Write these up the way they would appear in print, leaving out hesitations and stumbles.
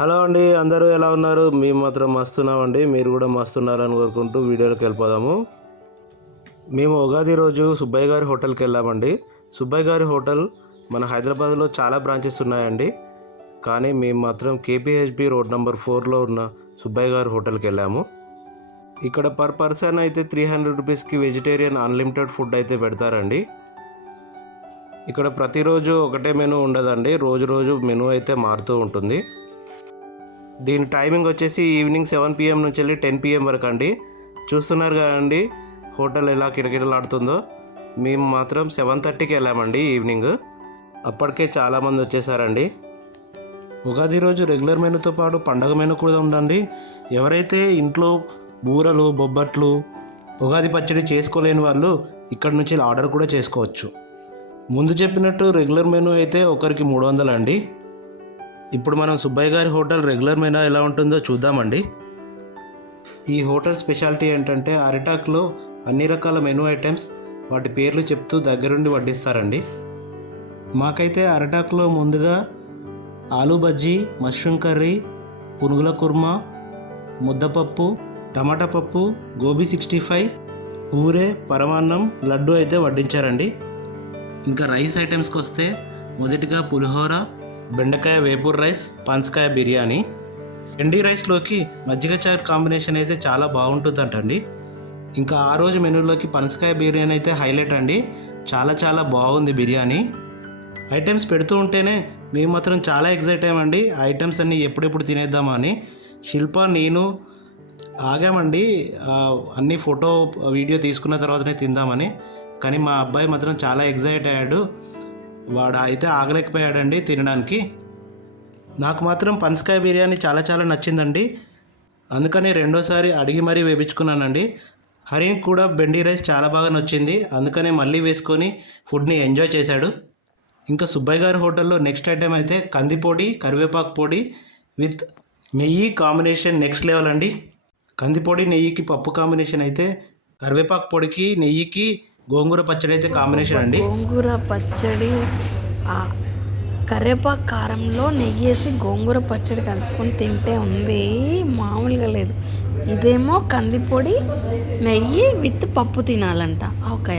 Hello అండి, అందరూ ఎలా ఉన్నారు? మేము మాత్రం మస్తున్నామండి. మీరు కూడా మస్తున్నారని కోరుకుంటూ వీడియోలోకి వెళ్ళిపోదాము. మేము ఉగాది రోజు సుబ్బయ్య గారి హోటల్కి వెళ్ళామండి. సుబ్బయ్య గారి హోటల్ మన హైదరాబాద్లో చాలా బ్రాంచెస్ ఉన్నాయండి. కానీ మేము మాత్రం కేపీహెచ్బి రోడ్ నెంబర్ 4లో ఉన్న సుబ్బయ్య గారి హోటల్కి వెళ్ళాము. ఇక్కడ పర్ పర్సన్ అయితే 300 రూపీస్కి వెజిటేరియన్ అన్లిమిటెడ్ ఫుడ్ అయితే పెడతారండి. ఇక్కడ ప్రతిరోజు ఒకటే మెనూ ఉండదండి, రోజు రోజు మెనూ అయితే మారుతూ ఉంటుంది. దీని టైమింగ్ వచ్చేసి ఈవినింగ్ 7 PM నుంచి వెళ్ళి 10 PM వరకు అండి. చూస్తున్నారు కదండి హోటల్ ఎలా కిటకిటలాడుతుందో. మేము మాత్రం 7:30కి వెళ్ళామండి ఈవినింగ్. అప్పటికే చాలామంది వచ్చేసారండి. ఉగాది రోజు రెగ్యులర్ మెనూతో పాటు పండగ మెనూ కూడా ఉందండి. ఎవరైతే ఇంట్లో బూరలు, బొబ్బట్లు, ఉగాది పచ్చడి చేసుకోలేని వాళ్ళు ఇక్కడ నుంచి ఆర్డర్ కూడా చేసుకోవచ్చు. ముందు చెప్పినట్టు రెగ్యులర్ మెనూ అయితే ఒకరికి 300 అండి. ఇప్పుడు మనం సుబ్బయ్య గారి హోటల్ రెగ్యులర్ మెనూ ఎలా ఉంటుందో చూద్దామండి. ఈ హోటల్ స్పెషాలిటీ ఏంటంటే అరిటాక్లో అన్ని రకాల మెనూ ఐటమ్స్ వాటి పేర్లు చెప్తూ దగ్గరుండి వడ్డిస్తారండి. మాకైతే అరిటాక్లో ముందుగా ఆలూ బజ్జీ, మష్రూమ్ కర్రీ, పునుగుల కుర్మా, ముద్దపప్పు, టమాటా పప్పు, గోబీ 65, ఊరే, పరమాన్నం, లడ్డు అయితే వడ్డించారండి. ఇంకా రైస్ ఐటమ్స్కి వస్తే మొదటిగా పులిహోర, బెండకాయ వేపూర్ రైస్, పనసకాయ బిర్యానీ. ఎండి రైస్లోకి మజ్జిగ చారు కాంబినేషన్ అయితే చాలా బాగుంటుందంటండి. ఇంకా ఆ రోజు మెనూలోకి పనసకాయ బిర్యానీ అయితే హైలైట్ అండి. చాలా చాలా బాగుంది బిర్యానీ. ఐటమ్స్ పెడుతూ ఉంటేనే మేము మాత్రం చాలా ఎగ్జైట్ అయ్యామండి. ఐటమ్స్ అన్నీ ఎప్పుడెప్పుడు తినేద్దామా అని. శిల్ప, నేను ఆగామండి అన్ని ఫోటో వీడియో తీసుకున్న తర్వాతనే తిందామని. కానీ మా అబ్బాయి మాత్రం చాలా ఎగ్జైట్ అయ్యాడు. వాడు అయితే ఆగలేకపోయాడండి తినడానికి. నాకు మాత్రం పనసకాయ బిర్యానీ చాలా చాలా నచ్చిందండి. అందుకని రెండోసారి అడిగి మరీ వేయించుకున్నానండి. హరిన్ కూడా బెండి రైస్ చాలా బాగా నచ్చింది. అందుకనే మళ్ళీ వేసుకొని ఫుడ్ని ఎంజాయ్ చేశాడు. ఇంకా సుబ్బయ్య గారి హోటల్లో నెక్స్ట్ ఐటెం అయితే కందిపొడి, కరివేపాకు పొడి విత్ నెయ్యి కాంబినేషన్ నెక్స్ట్ లెవెల్ అండి. కందిపొడి నెయ్యికి పప్పు కాంబినేషన్ అయితే, కరివేపాకు పొడికి నెయ్యికి గోంగూర పచ్చడి అయితే కాంబినేషన్ అండి. గోంగూర పచ్చడి, కరివేపాకు కారంలో నెయ్యి వేసి గోంగూర పచ్చడి కలుపుకొని తింటే ఉంది మామూలుగా లేదు. ఇదేమో కందిపొడి నెయ్యి విత్ పప్పు తినాలంట. ఓకే,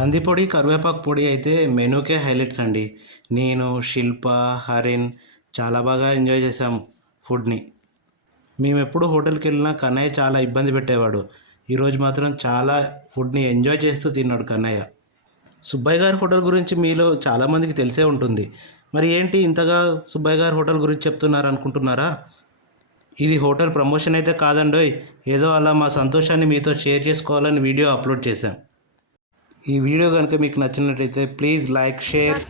కందిపొడి, కరివేపాకు పొడి అయితే మెనూకే హైలైట్స్ అండి. నేను, శిల్ప, హరిన్ చాలా బాగా ఎంజాయ్ చేసాం ఫుడ్ని. మేము ఎప్పుడు హోటల్కి వెళ్ళినా కన్నయ్య చాలా ఇబ్బంది పెట్టేవాడు. ఈరోజు మాత్రం చాలా ఫుడ్ని ఎంజాయ్ చేస్తూ తిన్నాడు కన్నయ్య. సుబ్బయ్య గారి హోటల్ గురించి మీలో చాలామందికి తెలిసే ఉంటుంది. మరి ఏంటి ఇంతగా సుబ్బయ్య గారి హోటల్ గురించి చెప్తున్నారు అనుకుంటున్నారా? ఇది హోటల్ ప్రమోషన్ అయితే కాదండోయ్. ఏదో అలా మా సంతోషాన్ని మీతో షేర్ చేసుకోవాలని వీడియో అప్లోడ్ చేశాం. ఈ వీడియో కనుక మీకు నచ్చినట్టయితే ప్లీజ్ లైక్, షేర్.